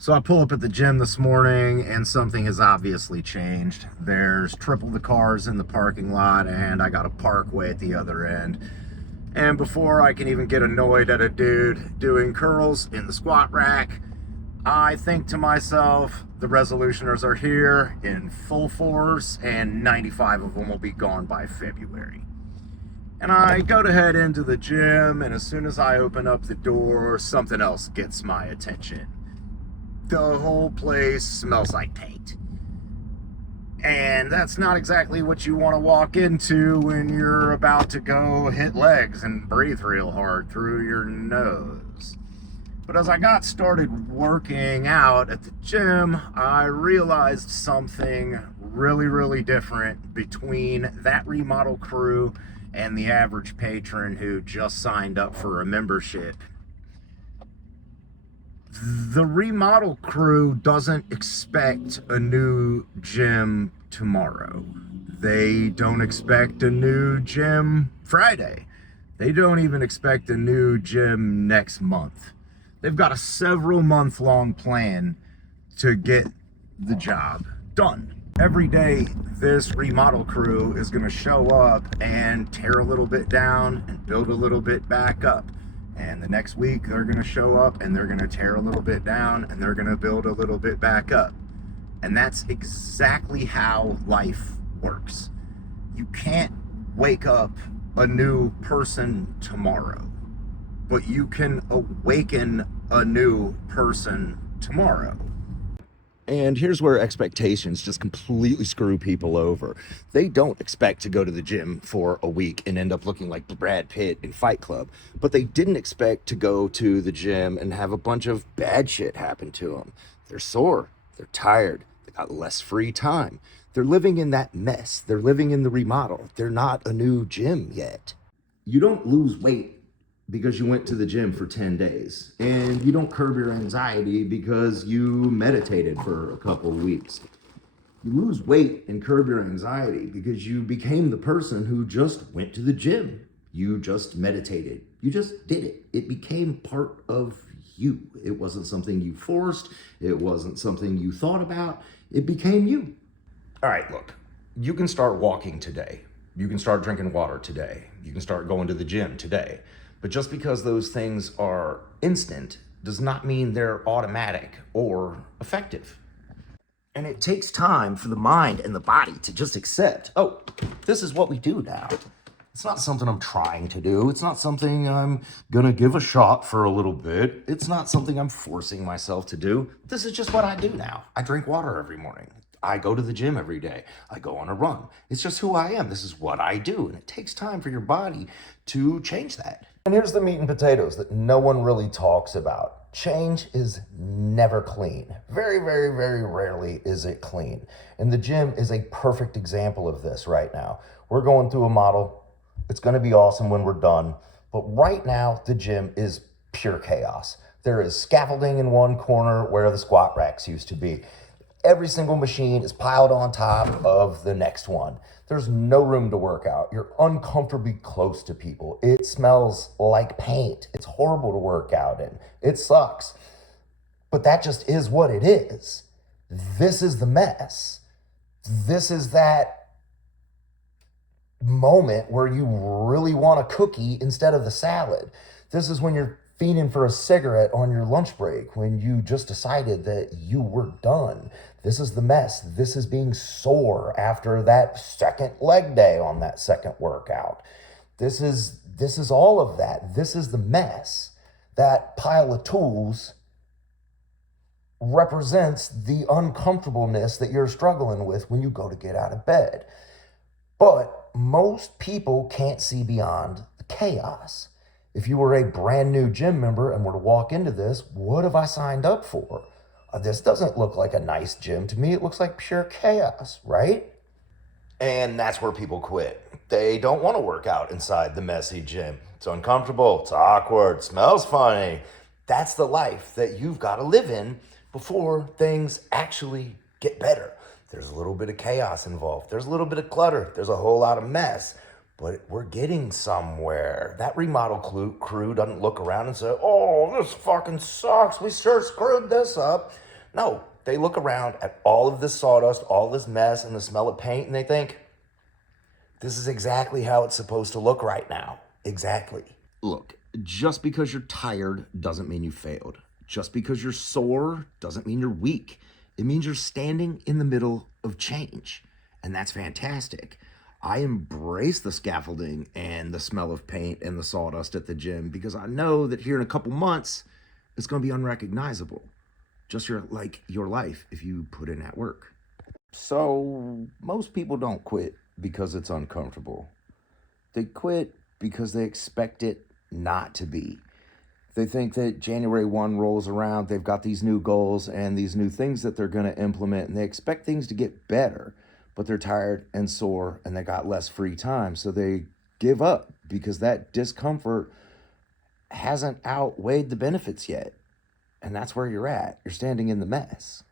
So I pull up at the gym this morning and something has obviously changed. There's triple the cars in the parking lot and I got a parkway at the other end. And before I can even get annoyed at a dude doing curls in the squat rack, I think to myself, the resolutioners are here in full force and 95 of them will be gone by February. And I go to head into the gym, and as soon as I open up the door, something else gets my attention. The whole place smells like paint. And that's not exactly what you want to walk into when you're about to go hit legs and breathe real hard through your nose. But as I got started working out at the gym, I realized something really different between that remodel crew and the average patron who just signed up for a membership. The remodel crew doesn't expect a new gym tomorrow. They don't expect a new gym Friday. They don't even expect a new gym next month. They've got a several month long plan to get the job done. Every day, this remodel crew is going to show up and tear a little bit down and build a little bit back up. And the next week, they're going to show up and they're going to tear a little bit down and they're going to build a little bit back up. And that's exactly how life works. You can't wake up a new person tomorrow, but you can awaken a new person tomorrow. And here's where expectations just completely screw people over. They don't expect to go to the gym for a week and end up looking like Brad Pitt in Fight Club, but they didn't expect to go to the gym and have a bunch of bad shit happen to them. They're sore, they're tired, they got less free time. They're living in that mess. They're living in the remodel. They're not a new gym yet. You don't lose weight because you went to the gym for 10 days. And you don't curb your anxiety because you meditated for a couple of weeks. You lose weight and curb your anxiety because you became the person who just went to the gym. You just meditated. You just did it. It became part of you. It wasn't something you forced. It wasn't something you thought about. It became you. All right, look, you can start walking today. You can start drinking water today. You can start going to the gym today. But just because those things are instant does not mean they're automatic or effective. And it takes time for the mind and the body to just accept, oh, this is what we do now. It's not something I'm trying to do. It's not something I'm gonna give a shot for a little bit. It's not something I'm forcing myself to do. This is just what I do now. I drink water every morning. I go to the gym every day. I go on a run. It's just who I am. This is what I do. And it takes time for your body to change that. And here's the meat and potatoes that no one really talks about. Change is never clean. Very rarely is it clean. And the gym is a perfect example of this right now. We're going through a model. It's going to be awesome when we're done. But right now, the gym is pure chaos. There is scaffolding in one corner where the squat racks used to be. Every single machine is piled on top of the next one. There's no room to work out. You're uncomfortably close to people. It smells like paint. It's horrible to work out in. It sucks. But that just is what it is. This is the mess. This is that moment where you really want a cookie instead of the salad. This is when you're fiending for a cigarette on your lunch break, when you just decided that you were done. This is the mess. This is being sore after that second leg day on that second workout. This is all of that. This is the mess. That pile of tools represents the uncomfortableness that you're struggling with when you go to get out of bed. But most people can't see beyond the chaos. If you were a brand new gym member and were to walk into this, what have I signed up for? This doesn't look like a nice gym to me. It looks like pure chaos, right? And that's where people quit. They don't want to work out inside the messy gym. It's uncomfortable, it's awkward, smells funny. That's the life that you've got to live in before things actually get better. There's a little bit of chaos involved. There's a little bit of clutter. There's a whole lot of mess. But we're getting somewhere. That remodel crew doesn't look around and say, oh, this fucking sucks. We sure screwed this up. No, they look around at all of this sawdust, all this mess, and the smell of paint, and they think, this is exactly how it's supposed to look right now. Exactly. Look, just because you're tired doesn't mean you failed. Just because you're sore doesn't mean you're weak. It means you're standing in the middle of change. And that's fantastic. I embrace the scaffolding and the smell of paint and the sawdust at the gym because I know that here in a couple months, it's going to be unrecognizable. Just your life if you put in that work. So most people don't quit because it's uncomfortable. They quit because they expect it not to be. They think that January 1 rolls around, they've got these new goals and these new things that they're going to implement, and they expect things to get better, but they're tired and sore and they got less free time. So they give up because that discomfort hasn't outweighed the benefits yet. And that's where you're at. You're standing in the mess.